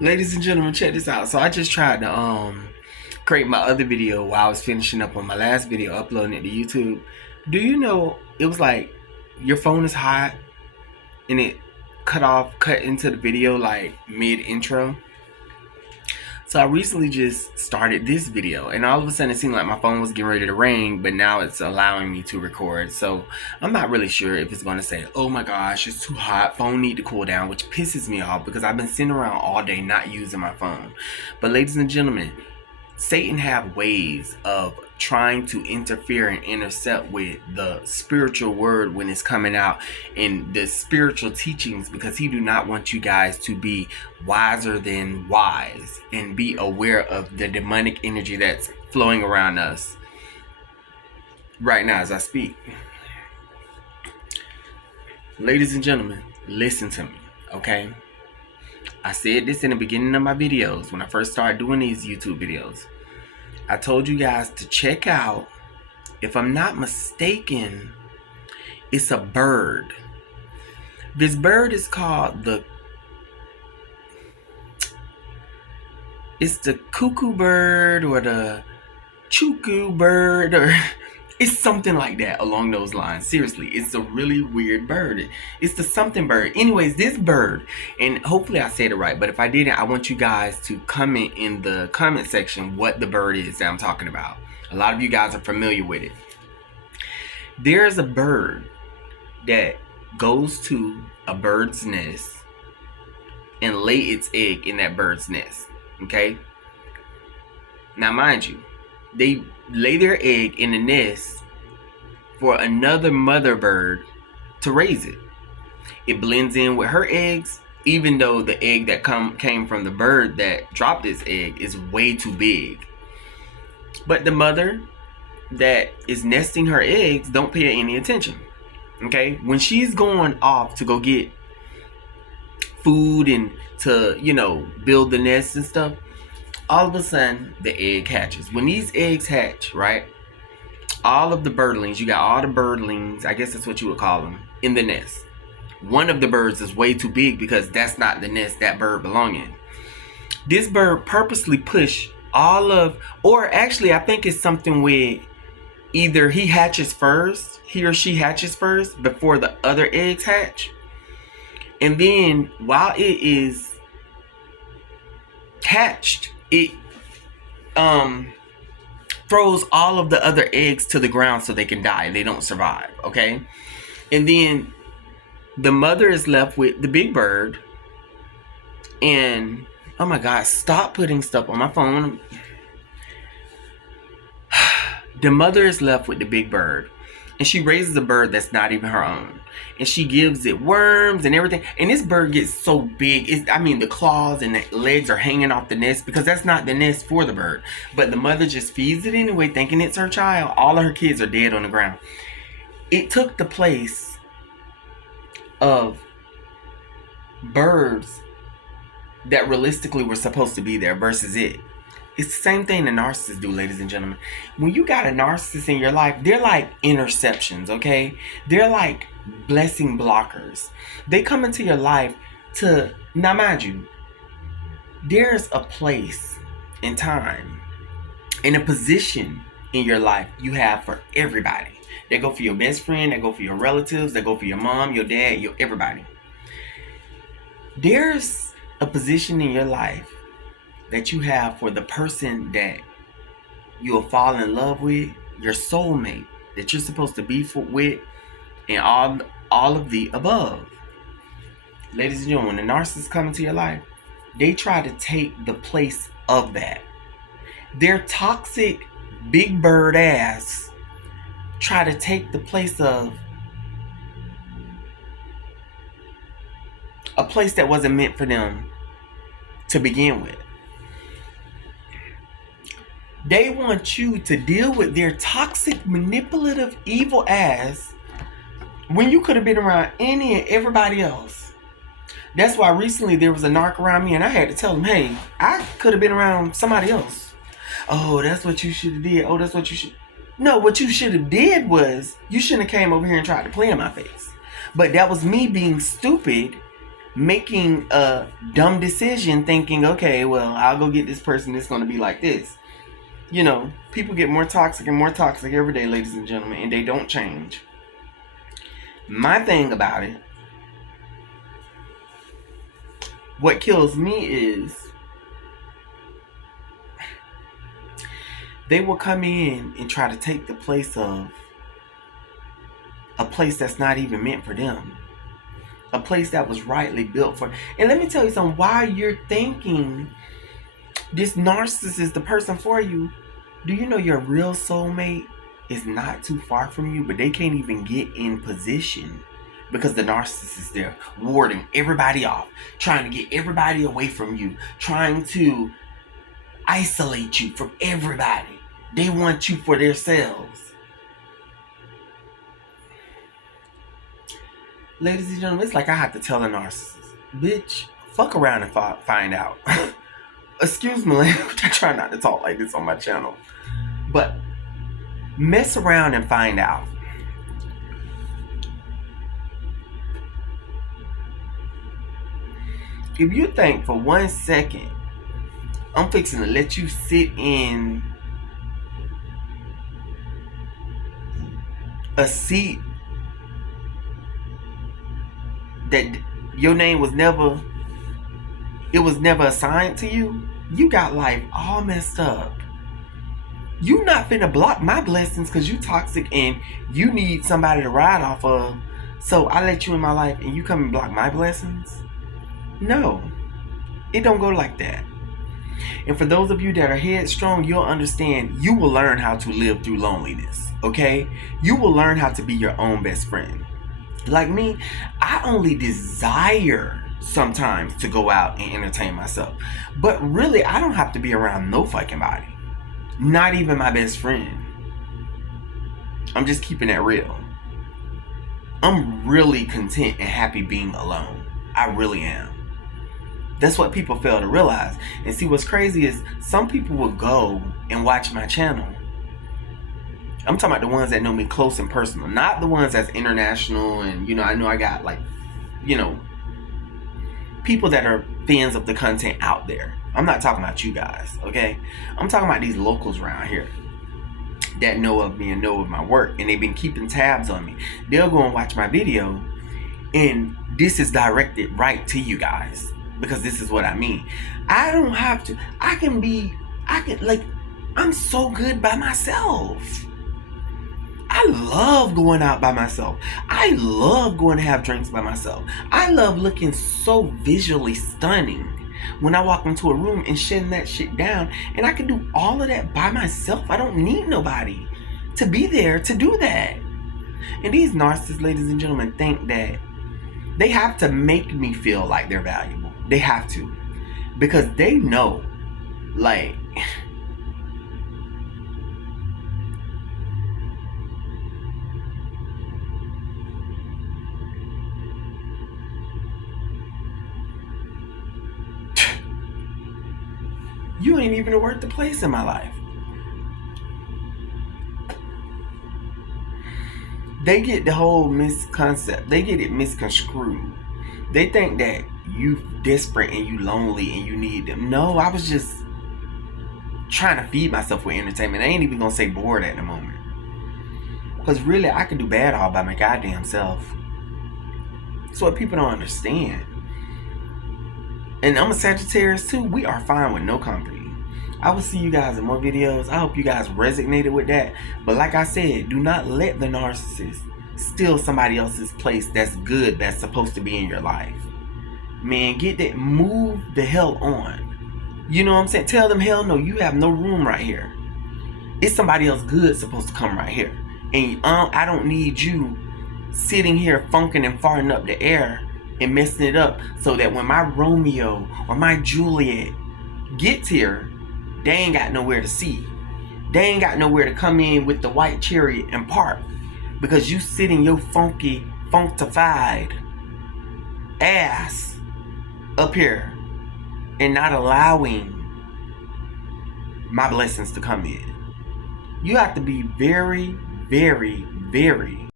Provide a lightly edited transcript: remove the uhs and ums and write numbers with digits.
Ladies and gentlemen, check this out. So I just tried to create my other video while I was finishing up on my last video, uploading it to YouTube. Do you know it was like your phone is hot and it cut into the video like mid intro? So I recently just started this video and all of a sudden it seemed like my phone was getting ready to ring, but now it's allowing me to record. So I'm not really sure if it's going to say, oh my gosh, it's too hot, phone need to cool down, which pisses me off because I've been sitting around all day not using my phone. But ladies and gentlemen, Satan have ways of trying to interfere and intercept with the spiritual word when it's coming out in the spiritual teachings, because he do not want you guys to be wiser than wise and be aware of the demonic energy that's flowing around us right now as I speak. Ladies and gentlemen, listen to me, okay? I said this in the beginning of my videos when I first started doing these YouTube videos. I told you guys to check out, if I'm not mistaken, it's a bird. This bird is called it's the cuckoo bird or the chuku bird, or it's something like that along those lines. Seriously, it's a really weird bird. It's the something bird. Anyways, this bird, and hopefully I said it right, but if I didn't, I want you guys to comment in the comment section what the bird is that I'm talking about. A lot of you guys are familiar with it. There's a bird that goes to a bird's nest and lay its egg in that bird's nest. Okay? Now mind you, they lay their egg in the nest for another mother bird to raise it. It blends in with her eggs, even though the egg that came from the bird that dropped its egg is way too big. But the mother that is nesting her eggs don't pay any attention. Okay? When she's going off to go get food and to, build the nest and stuff, all of a sudden the egg hatches. When these eggs hatch, right, all of the birdlings, you got all the birdlings, I guess that's what you would call them, in the nest. One of the birds is way too big because that's not the nest that bird belongs in. This bird purposely push or actually I think it's something where either he or she hatches first before the other eggs hatch. And then while it is hatched, it throws all of the other eggs to the ground so they can die and they don't survive, okay? And then the mother is left with the big bird. And oh my God, stop putting stuff on my phone. The mother is left with the big bird, and she raises a bird that's not even her own, and she gives it worms and everything. And this bird gets so big, the claws and the legs are hanging off the nest because that's not the nest for the bird. But the mother just feeds it anyway, thinking it's her child. All of her kids are dead on the ground. It took the place of birds that realistically were supposed to be there versus it. It's the same thing the narcissists do, ladies and gentlemen. When you got a narcissist in your life, they're like interceptions, okay? They're like blessing blockers. They come into your life to, now mind you, there's a place in time, in a position in your life you have for everybody. They go for your best friend, they go for your relatives, they go for your mom, your dad, everybody. There's a position in your life that you have for the person that you'll fall in love with, your soulmate that you're supposed to be with, and all of the above. Ladies and gentlemen, when the narcissists come into your life, they try to take the place of that. Their toxic big bird ass try to take the place of a place that wasn't meant for them to begin with. They want you to deal with their toxic, manipulative, evil ass when you could have been around any and everybody else. That's why recently there was a narc around me and I had to tell him, hey, I could have been around somebody else. Oh, that's what you should have did. Oh, that's what you should. No, what you should have did was you shouldn't have came over here and tried to play in my face. But that was me being stupid making a dumb decision thinking, okay, well, I'll go get this person that's going to be like this. You know, people get more toxic and more toxic every day, ladies and gentlemen, and they don't change. My thing about it, what kills me is they will come in and try to take the place of a place that's not even meant for them. A place that was rightly built for. And let me tell you something, while you're thinking this narcissist is the person for you, do you know your real soulmate is not too far from you, but they can't even get in position because the narcissist is there warding everybody off, trying to get everybody away from you, trying to isolate you from everybody. They want you for themselves. Ladies and gentlemen, it's like I have to tell a narcissist, bitch, fuck around and find out. Excuse me, I try not to talk like this on my channel. But mess around and find out. If you think for 1 second I'm fixing to let you sit in a seat that your name was never assigned to you, you got life all messed up. You not finna block my blessings because you toxic and you need somebody to ride off of. So I let you in my life and you come and block my blessings? No, it don't go like that. And for those of you that are headstrong, you'll understand you will learn how to live through loneliness, okay? You will learn how to be your own best friend. Like me, I only desire sometimes to go out and entertain myself. But really, I don't have to be around no fucking body. Not even my best friend. I'm just keeping that real. I'm really content and happy being alone. I really am. That's what people fail to realize. And see, what's crazy is some people will go and watch my channel. I'm talking about the ones that know me close and personal, not the ones that's international. And, you know, I know I got like, you know, people that are fans of the content out there. I'm not talking about you guys, okay? I'm talking about these locals around here that know of me and know of my work, and they've been keeping tabs on me. They'll go and watch my video, and this is directed right to you guys, because this is what I mean. I don't have to, I'm so good by myself. I love going out by myself. I love going to have drinks by myself. I love looking so visually stunning when I walk into a room and shutting that shit down. And I can do all of that by myself. I don't need nobody to be there to do that. And these narcissists, ladies and gentlemen, think that they have to make me feel like they're valuable. They have to. Because they know, like, you ain't even worth the place in my life. They get the whole misconcept. They get it misconstrued. They think that you desperate and you lonely and you need them. No, I was just trying to feed myself with entertainment. I ain't even gonna say bored at the moment. Because really, I could do bad all by my goddamn self. That's what people don't understand. And I'm a Sagittarius too. We are fine with no company. I will see you guys in more videos. I hope you guys resonated with that. But like I said, do not let the narcissist steal somebody else's place that's good, that's supposed to be in your life. Man, get that. Move the hell on. You know what I'm saying? Tell them, hell no, you have no room right here. It's somebody else good supposed to come right here. And I don't need you sitting here funking and farting up the air and messing it up so that when my Romeo or my Juliet gets here, they ain't got nowhere to see. They ain't got nowhere to come in with the white chariot and park, because you sitting your funkified ass up here and not allowing my blessings to come in. You have to be very, very, very